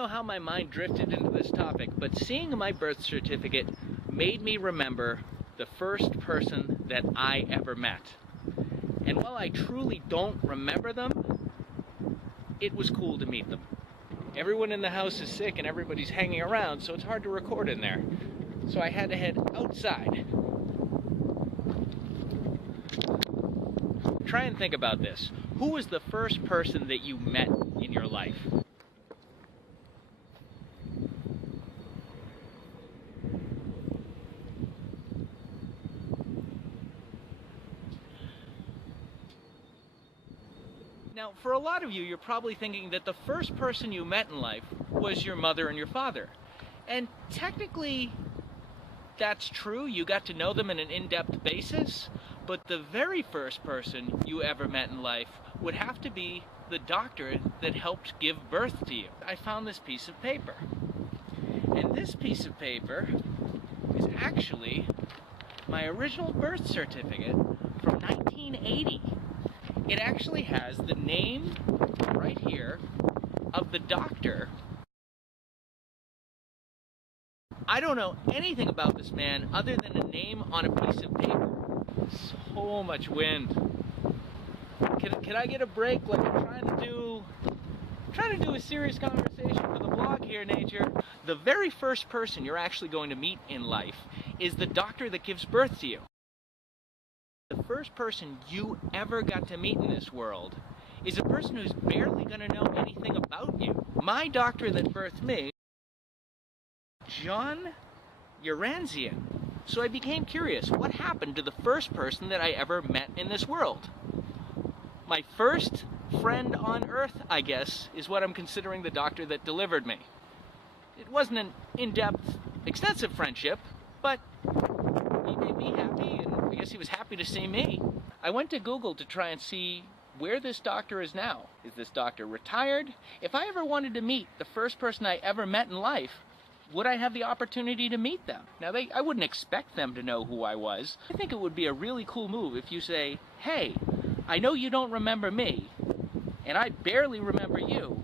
know how my mind drifted into this topic, but seeing my birth certificate made me remember the first person that I ever met. And while I truly don't remember them, it was cool to meet them. Everyone in the house is sick and everybody's hanging around, so it's hard to record in there. So I had to head outside. Try and think about this. Who was the first person that you met in your life? Now, for a lot of you, you're probably thinking that the first person you met in life was your mother and your father. And technically, that's true. You got to know them on an in-depth basis. But the very first person you ever met in life would have to be the doctor that helped give birth to you. I found this piece of paper. And this piece of paper is actually my original birth certificate from 1980. It actually has the name right here of the doctor. I don't know anything about this man other than a name on a piece of paper. So much wind. Can I get a break? Like I'm trying to do a serious conversation for the blog here, nature. The very first person you're actually going to meet in life is the doctor that gives birth to you. The first person you ever got to meet in this world is a person who's barely going to know anything about you. My doctor that birthed me, John Uranzian. So I became curious, what happened to the first person that I ever met in this world? My first friend on earth, I guess, is what I'm considering the doctor that delivered me. It wasn't an in-depth, extensive friendship, but he made me happy, and I guess he was happy to see me. I went to Google to try and see where this doctor is now. Is this doctor retired? If I ever wanted to meet the first person I ever met in life, would I have the opportunity to meet them? Now, I wouldn't expect them to know who I was. I think it would be a really cool move if you say, hey, I know you don't remember me, and I barely remember you,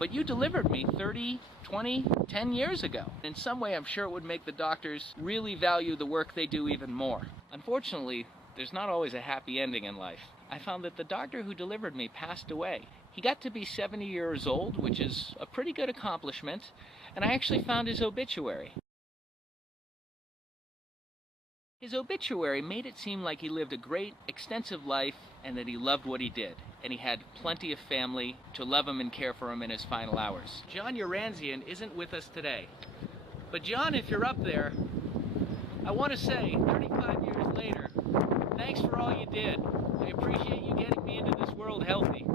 but you delivered me 30, 20, 10 years ago. In some way, I'm sure it would make the doctors really value the work they do even more. Unfortunately, there's not always a happy ending in life. I found that the doctor who delivered me passed away. He got to be 70 years old, which is a pretty good accomplishment, and I actually found his obituary. His obituary made it seem like he lived a great, extensive life and that he loved what he did, and he had plenty of family to love him and care for him in his final hours. John Uranzian isn't with us today, but John, if you're up there, I want to say, 35 years later, thanks for all you did. I appreciate you getting me into this world healthy.